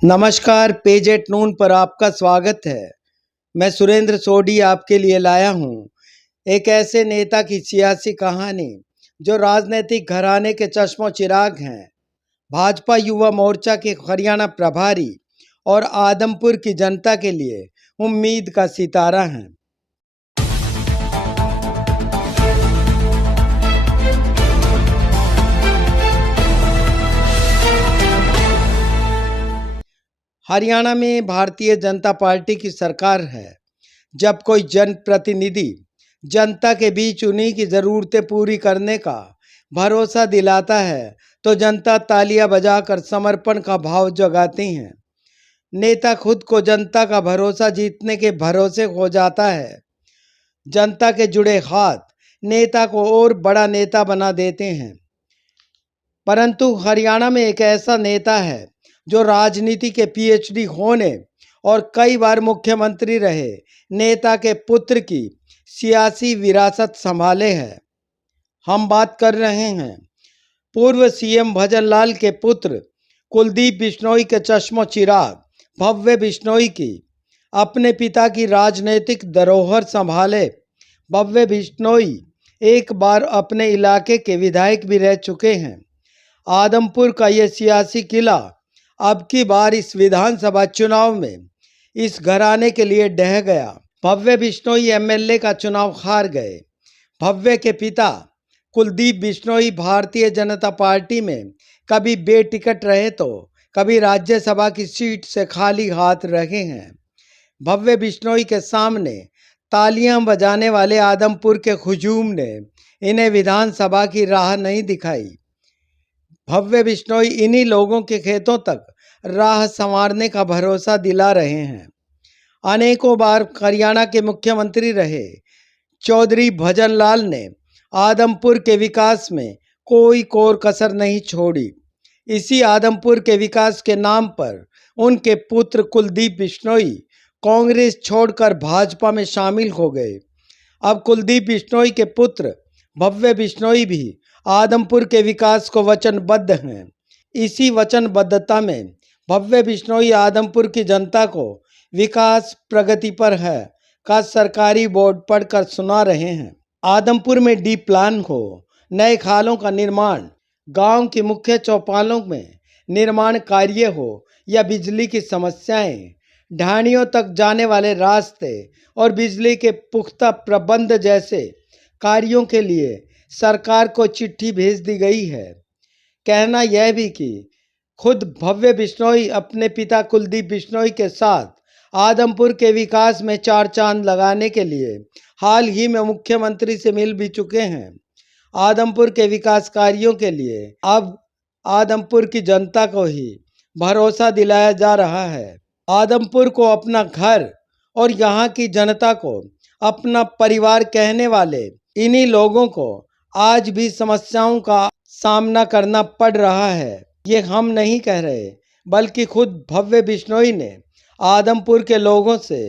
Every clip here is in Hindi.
नमस्कार, पेज एट नून पर आपका स्वागत है। मैं सुरेंद्र सोढी आपके लिए लाया हूँ एक ऐसे नेता की सियासी कहानी जो राजनीतिक घराने के चश्मो चिराग हैं। भाजपा युवा मोर्चा के हरियाणा प्रभारी और आदमपुर की जनता के लिए उम्मीद का सितारा हैं। हरियाणा में भारतीय जनता पार्टी की सरकार है। जब कोई जनप्रतिनिधि जनता के बीच उन्हीं की ज़रूरतें पूरी करने का भरोसा दिलाता है तो जनता तालियां बजाकर समर्पण का भाव जगाती हैं। नेता खुद को जनता का भरोसा जीतने के भरोसे हो जाता है। जनता के जुड़े हाथ नेता को और बड़ा नेता बना देते हैं। परंतु हरियाणा में एक ऐसा नेता है जो राजनीति के पीएचडी होने और कई बार मुख्यमंत्री रहे नेता के पुत्र की सियासी विरासत संभाले है। हम बात कर रहे हैं पूर्व सीएम भजनलाल के पुत्र कुलदीप बिश्नोई के चश्मो चिराग भव्य बिश्नोई की। अपने पिता की राजनीतिक धरोहर संभाले भव्य बिश्नोई एक बार अपने इलाके के विधायक भी रह चुके हैं। आदमपुर का ये सियासी किला अब की बार इस विधानसभा चुनाव में इस घराने के लिए ढह गया। भव्य बिश्नोई एमएलए का चुनाव हार गए। भव्य के पिता कुलदीप बिश्नोई भारतीय जनता पार्टी में कभी बेटिकट रहे तो कभी राज्यसभा की सीट से खाली हाथ रहे हैं। भव्य बिश्नोई के सामने तालियां बजाने वाले आदमपुर के हुजूम ने इन्हें विधानसभा की राह नहीं दिखाई। भव्य बिश्नोई इन्हीं लोगों के खेतों तक राह संवारने का भरोसा दिला रहे हैं। अनेकों बार हरियाणा के मुख्यमंत्री रहे चौधरी भजनलाल ने आदमपुर के विकास में कोई कोर कसर नहीं छोड़ी। इसी आदमपुर के विकास के नाम पर उनके पुत्र कुलदीप बिश्नोई कांग्रेस छोड़कर भाजपा में शामिल हो गए। अब कुलदीप बिश्नोई के पुत्र भव्य बिश्नोई भी आदमपुर के विकास को वचनबद्ध हैं। इसी वचनबद्धता में भव्य बिश्नोई आदमपुर की जनता को विकास प्रगति पर है का सरकारी बोर्ड पढ़कर सुना रहे हैं। आदमपुर में डी प्लान हो, नए खालों का निर्माण, गांव की मुख्य चौपालों में निर्माण कार्य हो या बिजली की समस्याएं, ढाणियों तक जाने वाले रास्ते और बिजली के पुख्ता प्रबंध जैसे कार्यों के लिए सरकार को चिट्ठी भेज दी गई है। कहना यह भी कि खुद भव्य बिश्नोई अपने पिता कुलदीप बिश्नोई के साथ आदमपुर के विकास में चार चांद लगाने के लिए हाल ही में मुख्यमंत्री से मिल भी चुके हैं। आदमपुर के विकास कार्यों के लिए अब आदमपुर की जनता को ही भरोसा दिलाया जा रहा है। आदमपुर को अपना घर और यहाँ की जनता को अपना परिवार कहने वाले इन्हीं लोगों को आज भी समस्याओं का सामना करना पड़ रहा है। ये हम नहीं कह रहे बल्कि खुद भव्य बिश्नोई ने आदमपुर के लोगों से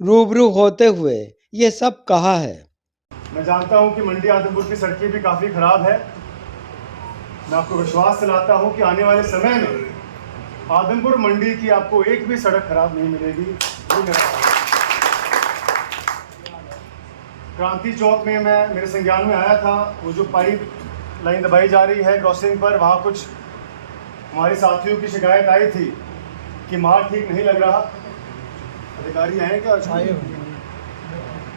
रूबरू होते हुए ये सब कहा है। मैं जानता हूं कि मंडी आदमपुर की सड़कें भी काफ़ी ख़राब है। मैं आपको विश्वास दिलाता हूं कि आने वाले समय में आदमपुर मंडी की आपको एक भी सड़क खराब नहीं मिलेगी। क्रांति चौक में मैं मेरे संज्ञान में आया था, वो जो पाइप लाइन दबाई जा रही है क्रॉसिंग पर, वहाँ कुछ हमारे साथियों की शिकायत आई थी कि मार्ग ठीक नहीं लग रहा। अधिकारी आए क्या?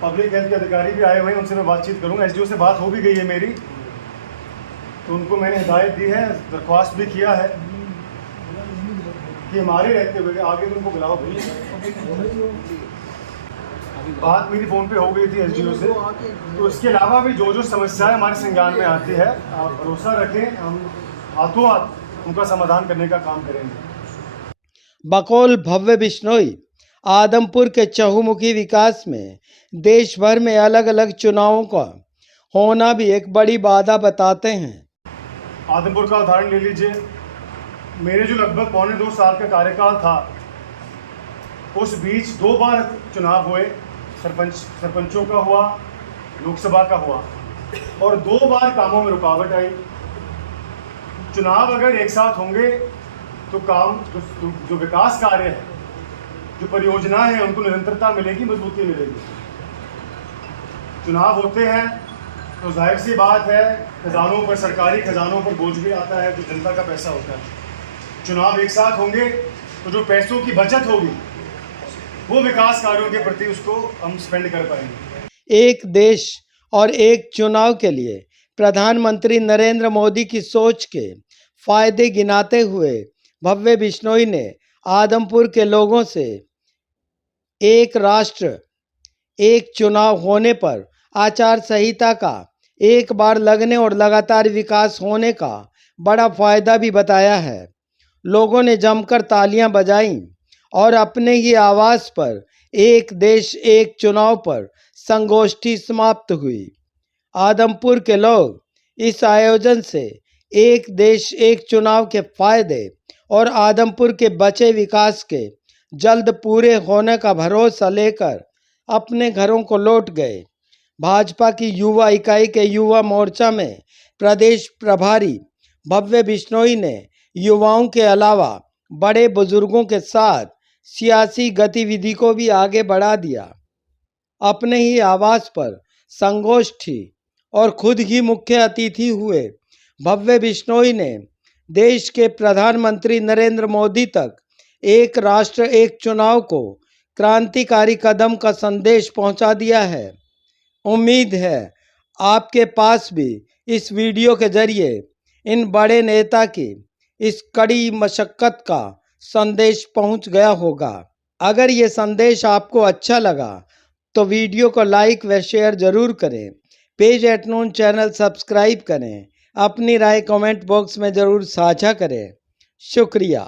पब्लिक हेल्थ के अधिकारी भी आए हुए हैं, उनसे मैं बातचीत करूँगा। एसडीओ से बात हो भी गई है मेरी, तो उनको मैंने हिदायत दी है, दरख्वास्त भी किया है कि हमारे रहते हुए आगे तो उनको बुलाओ भाई। बात मेरी फ़ोन पे हो गई थी एसडीओ से। तो इसके अलावा भी जो समस्याएं हमारे संज्ञान में आती है, आप भरोसा रखें, हम हाथों हाथ उनका समाधान करने का काम करेंगे। बकौल भव्य बिश्नोई आदमपुर के चहुमुखी विकास में देश भर में अलग अलग चुनावों का होना भी एक बड़ी बाधा बताते हैं। आदमपुर का उदाहरण ले लीजिए। मेरे जो लगभग पौने 2 साल का कार्यकाल था, उस बीच 2 बार चुनाव हुए। सरपंचों का हुआ, लोकसभा का हुआ, और 2 बार कामों में रुकावट आई। चुनाव अगर एक साथ होंगे तो काम जो विकास कार्य है, जो परियोजनाएं हैं, उनको निरंतरता मिलेगी, मजबूती मिलेगी। चुनाव होते हैं तो जाहिर सी बात है खजानों पर, सरकारी खजानों पर बोझ भी आता है, जो जनता का पैसा होता है। चुनाव एक साथ होंगे तो जो पैसों की बचत होगी वो विकास कार्यों के प्रति उसको हम स्पेंड कर पाएंगे। एक देश और एक चुनाव के लिए प्रधानमंत्री नरेंद्र मोदी की सोच के फायदे गिनाते हुए भव्य बिश्नोई ने आदमपुर के लोगों से एक राष्ट्र एक चुनाव होने पर आचार संहिता का एक बार लगने और लगातार विकास होने का बड़ा फायदा भी बताया है। लोगों ने जमकर तालियां बजाईं और अपने ही आवाज पर एक देश एक चुनाव पर संगोष्ठी समाप्त हुई। आदमपुर के लोग इस आयोजन से एक देश एक चुनाव के फायदे और आदमपुर के बचे विकास के जल्द पूरे होने का भरोसा लेकर अपने घरों को लौट गए। भाजपा की युवा इकाई के युवा मोर्चा में प्रदेश प्रभारी भव्य बिश्नोई ने युवाओं के अलावा बड़े बुजुर्गों के साथ सियासी गतिविधि को भी आगे बढ़ा दिया। अपने ही आवास पर संगोष्ठी और खुद ही मुख्य अतिथि हुए भव्य बिश्नोई ने देश के प्रधानमंत्री नरेंद्र मोदी तक एक राष्ट्र एक चुनाव को क्रांतिकारी कदम का संदेश पहुंचा दिया है। उम्मीद है आपके पास भी इस वीडियो के जरिए इन बड़े नेता की इस कड़ी मशक्कत का संदेश पहुंच गया होगा। अगर ये संदेश आपको अच्छा लगा तो वीडियो को लाइक व शेयर जरूर करें। Page at noon channel subscribe करें। अपनी राय कमेंट बॉक्स में ज़रूर साझा करें। शुक्रिया।